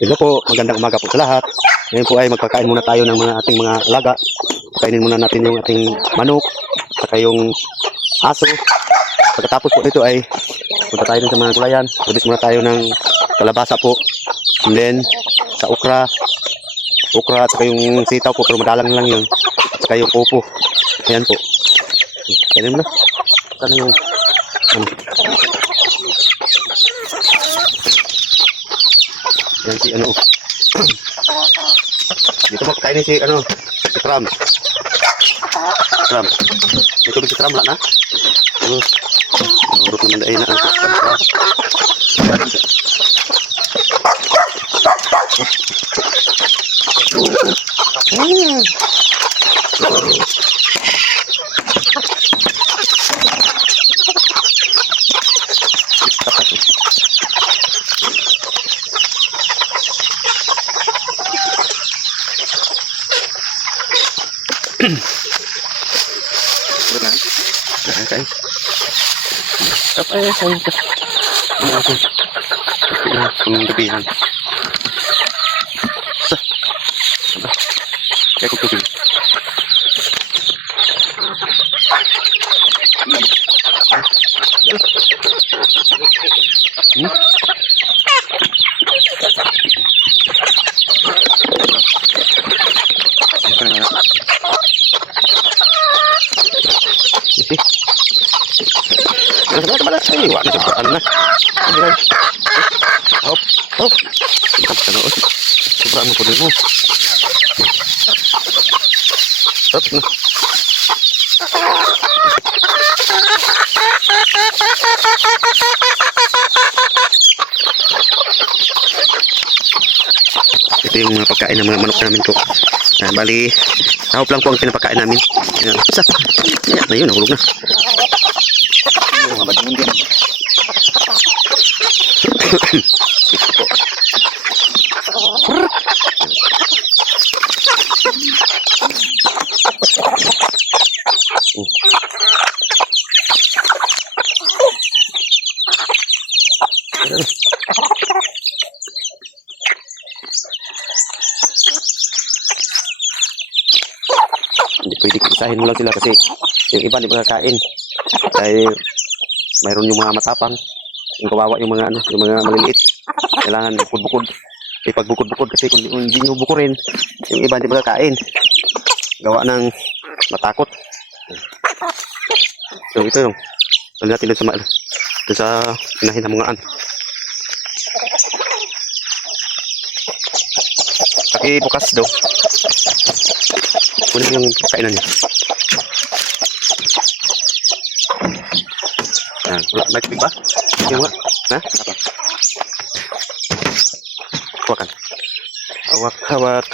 Hello po, magandang umaga po sa lahat. Ngayon po ay magkakain muna tayo ng ating mga alaga. Kainin muna natin yung ating manok, saka yung aso. Pagkatapos po dito ay punta tayo sa mga gulayan. Bibis muna tayo ng kalabasa po. And then, sa okra, at saka yung sitaw po, pero madalang lang yun. At saka yung upo. Ayan po. Kainin mo na. Sana yung yan si ano. Dito mo kainin si ano, si Tram. May tubig si Tram lang na. Urut naman dahil na. Okay. Apa ya saya ke aku penggabihan. Kayak kudu. Ay, wala na sa na. Hop, hop. Ano? Sobrang ko din mo. Hop na. Ito yung mga pagkain ng mga manok namin ko. Bali, hop lang po ang pinapakain namin. Isa. Yan na yun, nahulog na. Hindi pwede isahin mo lang sila kasi yung iba hindi makakain dahil mayroon yung mga matapang, yung kawawa yung mga ano, yung mga maliliit, kailangan bukod-bukod, ipagbukod-bukod kasi kung hindi nyo bukurin yung iba hindi makakain gawa ng matakot. So ito yung wala natin doon sa inahin ng mga bukas daw kunin yung kainan niya. May tubig ba? Yung nga? Ha? Apa? Hawakan. Hawak.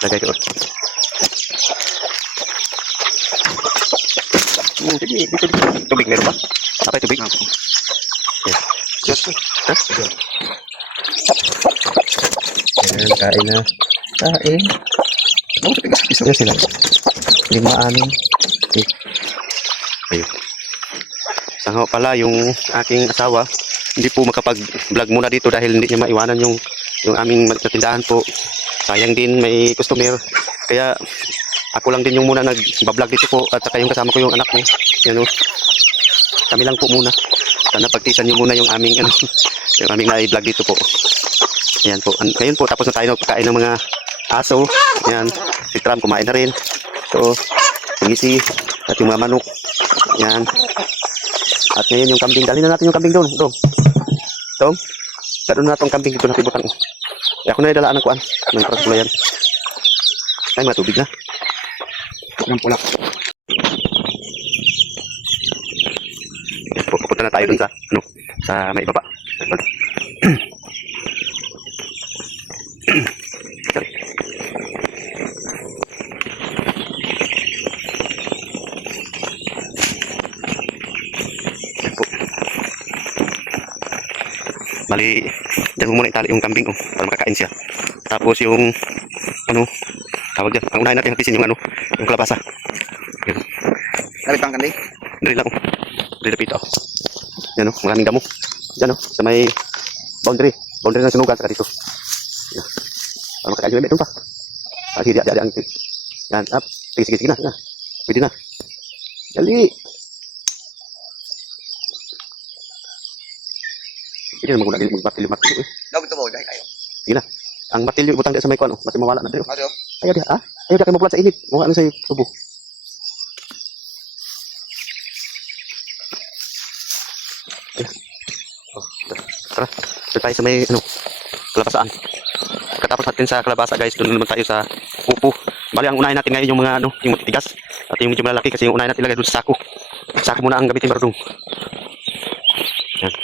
Lagay doon. Sige, dito. Tubig meron ba? Apa yung tubig? Yes. Ha? Ayan, kain na. Kain. Isa sila. 5, 6. Okay. Ayun. Sangaw pala yung aking asawa. Hindi po makapag-vlog muna dito dahil hindi niya maiwanan yung aming tindahan po. Sayang din, may customer. Kaya ako lang din yung muna nag-vlog dito po at saka yung kasama ko yung anak ko. Yan o. Kami lang po muna. Sana pagtisan nyo muna yung aming na-vlog dito po. Ayan po. Ngayon po, tapos na tayo pagkain ng mga aso. Ayan. Si Tram kumain na rin. So, ngisi at yung mga manok. Ayan. At ngayon yung kambing. Dali na natin yung kambing doon. Tom. Dali na natin yung kambing dito na tibutan. Ako na idalaan ng kuan. Ng parasulayan. Ay, matubig na. Ng pula. Ayan po. Pupunta na tayo doon sa may baba. Bali, dyan mo muna itali yung kambing para makakain siya. Tapos yung tawag dyan. Ang unahin natin hapisin yung ano, yung kalabasa. Yan. Dalit pang kandi. Dari lang. Dari lapit ako. Yan o, maraming damo. Yan o, sa may boundary. Boundary ng sunugan, saka dito. Yan. Para makakain yung doon pa. Sige, di ang ito. Yan, up. Sige na. Yan. Pwede na. Dali. Pwede na magmartilyo eh. Daw ito mo, dahil kayo. Sige na. Ang martilyo ibutang di sa may kuwan, basta mawala na dito. Ano? Ayaw di, ah? Ayaw di kayo mabulat sa init. Mukha ano sa'yo, tubo. Oh, tara. Dito tayo sa may, ano, kalabasaan. Pagkatapos natin sa kalabasa, guys, doon naman tayo sa upo. Bali, ang unahin natin ngayon yung mga, ano, yung matitigas. At yung medyo malalaki kasi yung unahin natin ilagay doon sa sako. Sako muna ang gamitin, Bardong. Yan.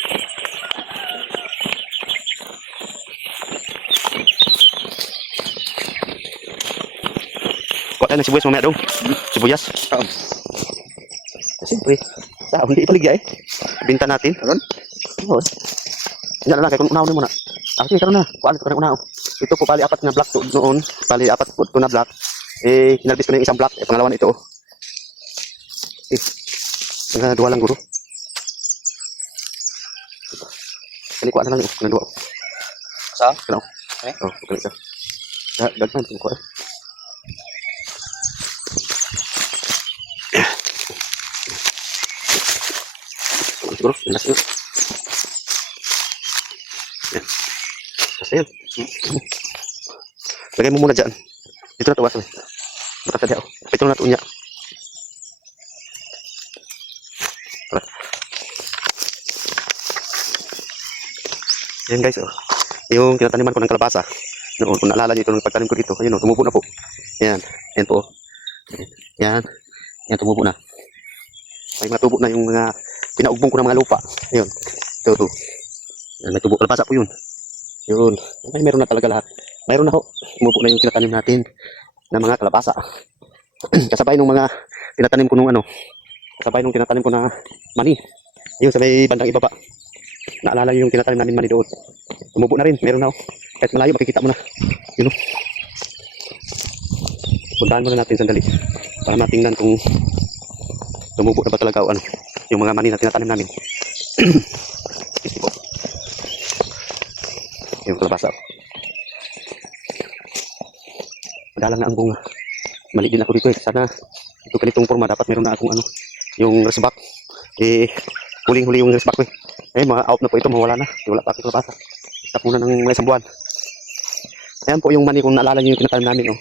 Kuha tayo ng sibuyas mamaya dong. Sibuyas. Siyempre. Sa hindi ipaligya eh. Binta natin. Karon? Oo. Hindi na lang. Kaya kung unaw muna. Sige, karon na. Kuhaan ito ka ng unaw. Ito po pali apat na block noon. Pali apat po ito na block. Eh, kinalbis ko na yung isang block. Eh, pangalawa na ito. Eh, dua lang guro. Kani kuhaan na lang yung dua. Sa? Kano? Eh? Oh, kani isa. Dagman yung kuhaan. Siguro, inas yun. Yan. Basta yun. Lagay mo muna dyan. Dito na tawas. Matata diya. Ito na tunya. Yan guys. Oh. Yung kinataniman ko ng kalabasa. Noon, kung naalala nyo ito nung pagtanim ko dito. Ayun, tumubo na po. Yan. Yan po. Yan. Yan, tumubo na. May matubo na yung mga pinaugbong ko ng mga lupa. Ayun. Ito. Yan, may tubo. Kalabasa po yun. Yun. Ay, meron na talaga lahat. Mayroon na ho. Tumubo na yung tinatanim natin na mga kalabasa. Kasabay nung mga tinatanim ko nung ano. Kasabay nung tinatanim ko na mani. Ayun, sa may bandang ibaba. Naalala yung tinatanim namin mani doon. Tumubo na rin. Meron na ho. Kahit malayo, makikita mo na. Yun o. Puntahan muna natin sandali. Para matingnan kung tumubo na ba talaga o ano. Yung mga mani na tinatanim namin. Yung kalabasa. Madalang na ang bunga. Mali din ako dito eh. Sana ito ganitong forma. Dapat meron na akong ano. Yung resback. Eh, huling-huli yung resback ko eh. Eh, out na po ito. Mawala na. Wala pa akong kalabasa. Stop muna ng mga isang buwan. Ayan po yung mani. Kung naalala nyo yung tinatanim namin oh.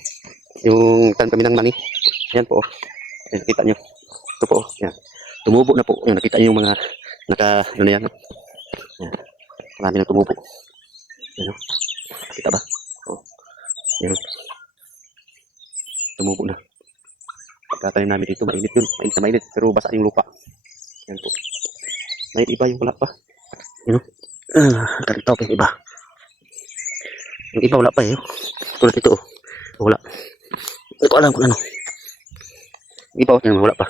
Yung tanim kami ng mani. Ayan po oh. Ayan, nakita nyo. Ito po oh. Ayan. Tumubo na po. Ayan, nakita nyo yung mga ano na yan. Ayan. Marami na tumubo. Ayan oh. Kita ba? Oh. Ayan. Tumubo na. Pagkatanim namin dito, mainit yun. Mainit na mainit. Pero basa yung lupa. Ayan po. May iba yung wala pa. Ayan o. Ganito okay, iba. Yung iba wala pa eh. Tulad ito oh. Wala. Hindi ko alam kung ano. Yung iba oh, wala pa.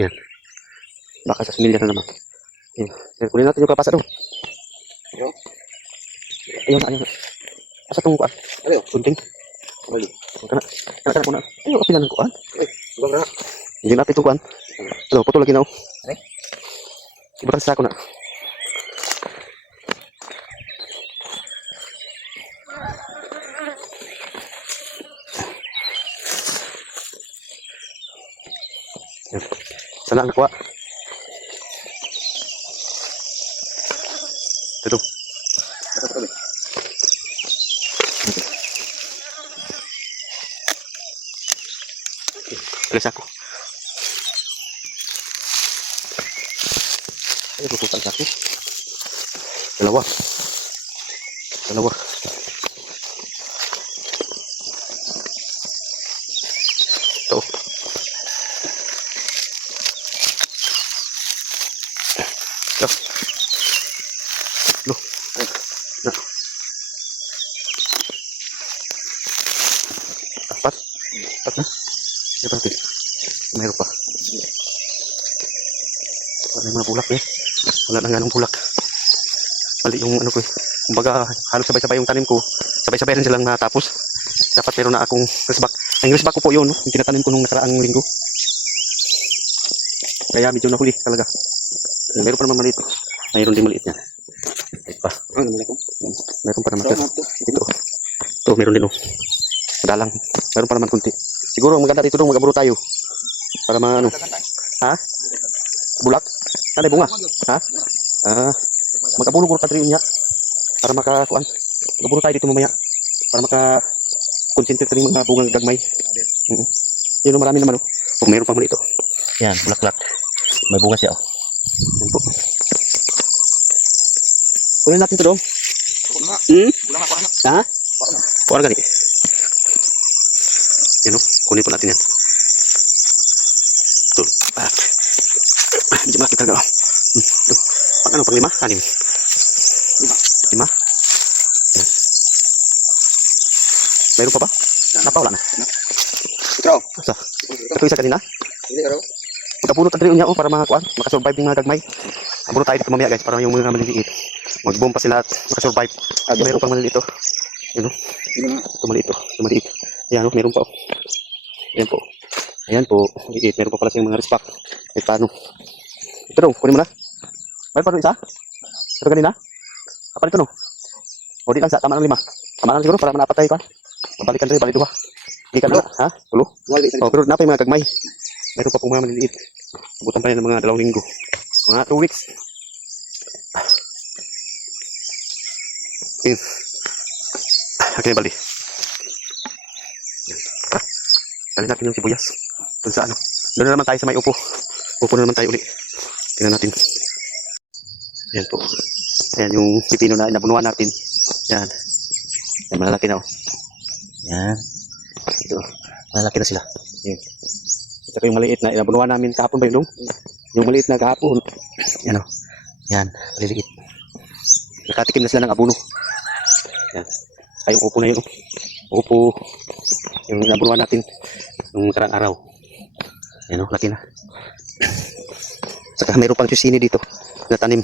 Ayan. Baka sa similya na naman. Ayan. Ayan. Kunin natin yung kapasa doon. Ayun na, ayun na. Asa itong kuan? Ano yun? Kunting. Ay, kana ko na. Ay, okay na ng kuan. Ay, ibang na. Hindi natin itong kuan. Ano, putol lagi na oh. Ay? Iba sa ako na. Sana nakuha. Ito. Alis ako. Ay, puputan sa ako. Dalawa. Ito. Ito. Loh. Nah. Apat. Apat na. Ito natin. Mayroon pa. Wala yung mga bulak eh. Wala na nga ng bulak. Mali yung ano ko eh. Kumbaga halos sabay-sabay yung tanim ko. Sabay-sabay rin silang natapos. Dapat meron na akong resback. Ang resback ko po yun, no? Yung tinatanim ko nung nakaraang linggo. Kaya medyo nahuli talaga. Meron pa naman maliit. Mayroon din maliit niya. Ito pa. Meron pa naman. Ito, meron din, oh. Madalang. Meron pa naman kunti. Siguro ang maganda dito dong, mag-aburo tayo. Para ano. Ha? Bulak? Ano bunga? Ha? Mag-aburo ko tayo niya. Para makakuan. Mag-aburo tayo dito mamaya. Para maka-concentrate rin mga bungang gagmay. Yun, marami naman, oh. Oh, meron pa mali ito. Yan, bulaklak. May bunga siya, oh. Yan po. Kunin natin ito dong. Ha? Kuha gani. Yan, oh. Kunin po natin yan. Ito. Medyo malaki talaga, oh. Pang ano, pang 5? 6? 5? Yan. Mayroon pa ba? Napawala na. Ikaw. Asa? Ito isa kanina? Hindi, araw. Pagkapulot natin niya, oh, para makakuan, makasurvive yung mga gagmay. Aburo tayo dito mamaya, guys, para yung mga maliliit. Mag-boom pa sila at makasurvive. Mayroon pang maliliit, oh. Yan, oh. Ito maliit, oh. Ito maliit. Ayan, oh, meron pa, oh. Ayan po. Ayan po. Maliit. Meron pa pala siyang mga respack. Kahit paano. Ito dong, kunin mo na. Mayroon pa rin isa? Ito kanina? Apa nito, no? O, di lang sa, tama ng 5. Tama lang siguro, para manapat tayo, pa. Mabalikan tayo, balik 2. Hindi ka na, ha? Tulo? Oh, pero napay mga gagmay. Meron pa pong mga maliliit. Abutan pa yan ng mga 2 linggo. Mga 2 weeks. Yun. Okay, bali. Dali natin yung sibuyas. Doon sa ano. Doon na naman tayo sa may upo. Upo na naman tayo uli. Tingnan natin. Yan po. Ayan yung pipino na inabunuan natin. Yan. Yan, malalaki na, oh. Yan. Ito. Malalaki na sila. Yan. Ito yung maliit na inabunuan namin kahapon ba yun? Yung maliit na kahapon. Yan, oh. Yan. Maliliit. Nakatikim na sila ng abuno. Yan. Saka yung upo na yun, oh. Upo. Yung inabunuan natin nung karang araw. Yan, oh. Laki na. Saka mayroon pang susini dito na tanim.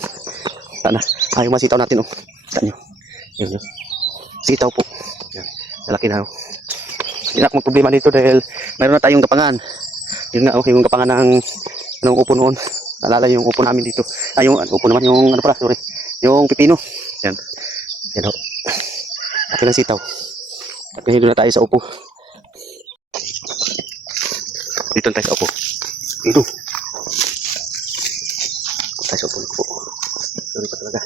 Sana. Yung mga sitaw natin, oh. Saan nyo? Yun, yun. Sitaw po. Yan. Malaki na, oh. Hindi na akong problema dito dahil mayroon na tayong gapangan. Yun nga, oh, yung gapangan ng upo noon. Naalala yung upo namin dito. Yung upo naman, yung ano pala, sorry. Yung pipino. Yan. Yan, oh. Laki ng sitaw. At ngayon na tayo sa upo. Dito tayo sa upo. Dito. Tayo sa upo. Sorry pa talaga.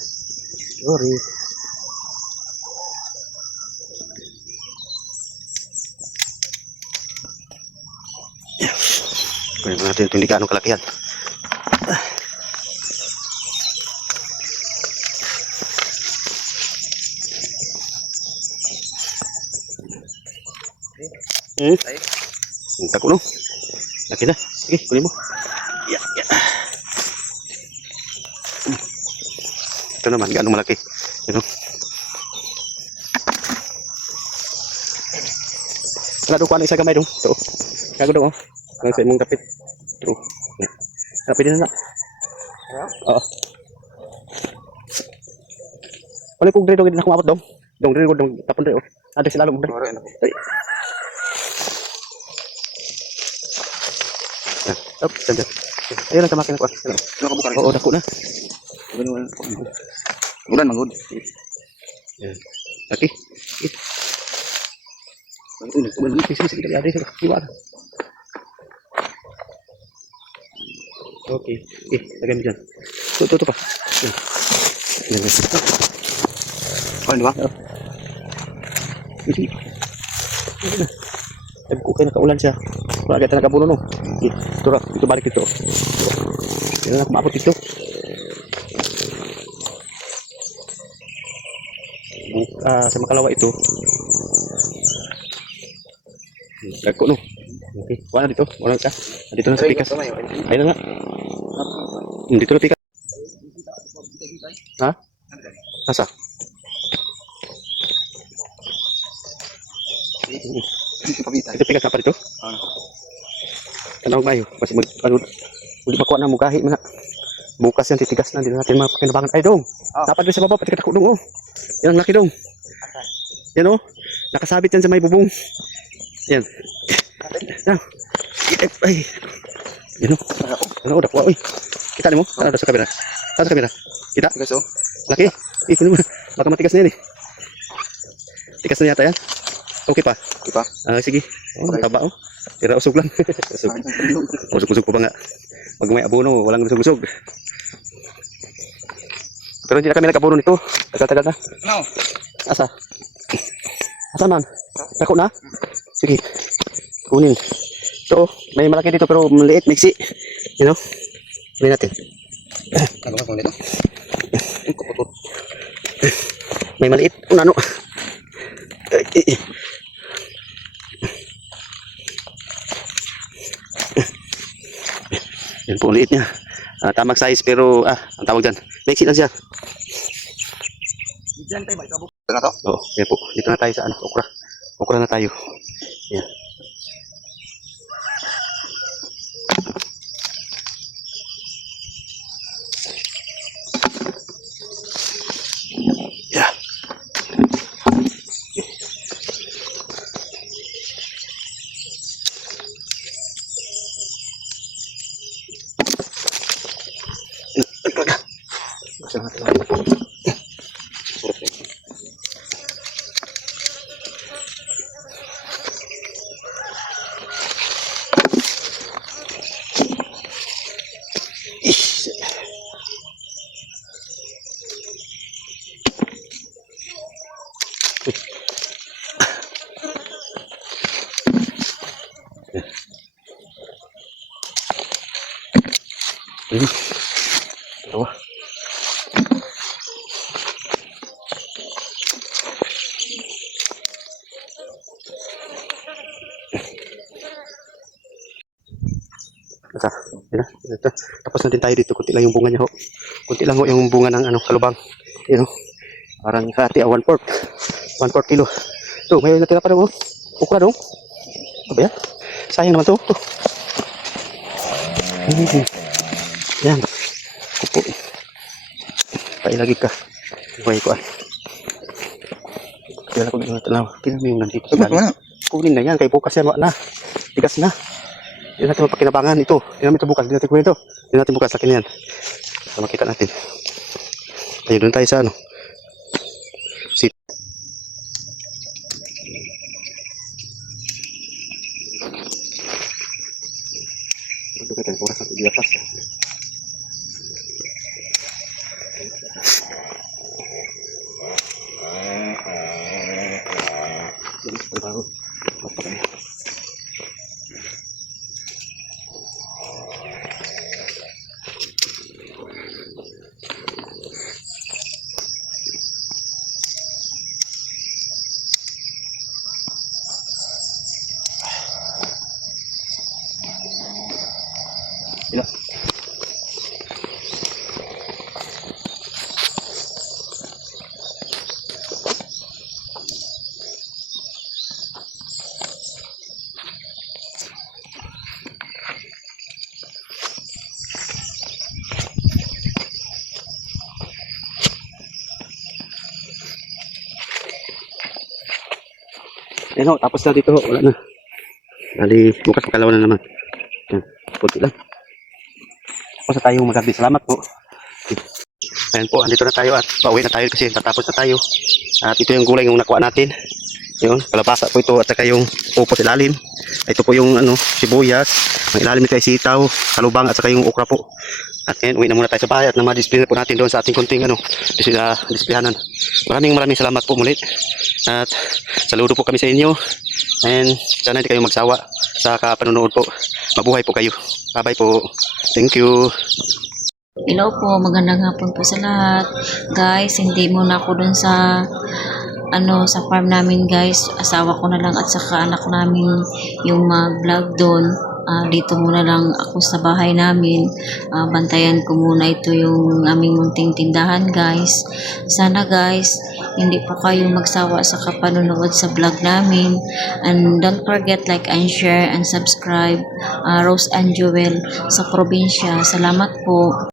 Sorry. Kunin natin ito, hindi ka anong kalakihan. Ang tako, no? Laki na. Sige, kunin mo. Yeah, yeah. Ito naman, gaano malaki. Ito. Wala doon ko ano isa gamay doon. Ito. Kago doon, oh. Ang sa imong kapit. Ito. Kapit din na. Oo. Wala kong dito na kumabot doon. Doon rin ko doon tapon rin, oh. Ada sila lalo mo rin. Up, dyan. Ayun ang tamakin ako. Oo, dako na. Ulan, manggod. Yan. Laki. Sige, ada sila. Iwan. Okay. Lagyan mo dyan. Ito pa. Yan. Oh, di ba? Sige. Okay, nakaulan siya. Wala agad na nakabuno, no? Ito balik ito. Yan na kumapot ito. Sa makalawa ito. Gagko, no? Okay. Wala dito. Wala ka. Dito na sa pikas. Ayun na nga. Dito na pikas. Ha? Asa? Ito pikas na pa dito? Tanong kayo. Kasi hindi makuha na mugahi mo na. Bukas yan titigas na. Hindi na natin mapakinabangan. Ay, dong. Dapat doon sa baba. Pati kita ko dong, oh. Yan, laki dong. Yan, oh. Nakasabit yan sa may bubong. Yan. Yan. Ay. Yan o. Ano, dakwa. Uy. Kita mo? Saan sa kamera? Saan sa kamera? Kita? Guys, oh. Laki. Kunin mo. Baka matigas na yan eh. Tigas na yata yan. Okay pa? Okay pa? Sige. Taba oh. Tira usog lang. Usog. Usog-usog pa ba nga? Pag may abono, walang usog-usog. Pero hindi na kami nag-abono nito. Tagal-tagal na. No. Asa? Asa man? Dako na? Sige. Kunin. So, may malaki dito pero maliit, mixi. You know? Kunin natin. Nagawa ko nito. May maliit. Ano? Yan po ulit niya. Tamang size pero ang tawag dyan. Mixi lang siya. Diyan tayo, maikabok. Ito na to? Oo, yan po. Dito na tayo sa okra. Okra na tayo. Yan. Yeah. Dalawa. Asa? Ito. Tapos na din tayo dito. Kunti lang yung bunga niya ho. Kunti lang ho yung bunga ng kalubang. You know? Parang hati 1/4. 1/4 kilo. So, may natira pa daw. Ukra daw. Ano ba yan? Sayang naman to. Yan. Kupo. Pailagig ka. Buhay ko Kaya ko yung tanaw. Tingnan mo yung nandito. Kunin na yan. Kay bukas yan. Wala na. Tigas na. Hindi natin mapakinabangan ito. Hindi natin bukas. Hindi natin kunin ito. Hindi natin bukas. Lakin yan. So, makita natin. Tayo doon tayo sa sit. Ito ka tayo. Oras at di atas. Baru. Ya. Yan ho, tapos na dito ho, wala na. Bali, bukas makalawa na naman. Yan, kunti lang. Tapos na tayo magabi. Salamat po. Ayan po, andito na tayo at pauwi na tayo kasi tatapos na tayo. At ito yung gulay yung nakuha natin. Yun, kalabasa po ito at saka yung upo sa ilalim. Ito po yung sibuyas. Ang ilalim nito ay sitaw, kalubang at saka yung okra po. At ngayon, uwi na muna tayo sa bahay at ma-display na po natin doon sa ating kunting displayhanan. Maraming salamat po muli. At saludo po kami sa inyo. And sana hindi kayo magsawa sa kapanonood po. Mabuhay po kayo. Bye-bye po. Thank you. Hello po, magandang hapon po sa lahat. Guys, hindi muna ako dun sa sa farm namin guys. Asawa ko na lang at saka anak namin yung mag-vlog doon. Dito muna lang ako sa bahay namin. Bantayan ko muna ito yung aming munting tindahan guys. Sana guys, hindi po kayo magsawa sa kapanonood sa vlog namin. And don't forget like and share and subscribe. Rose and Jewel sa probinsya. Salamat po.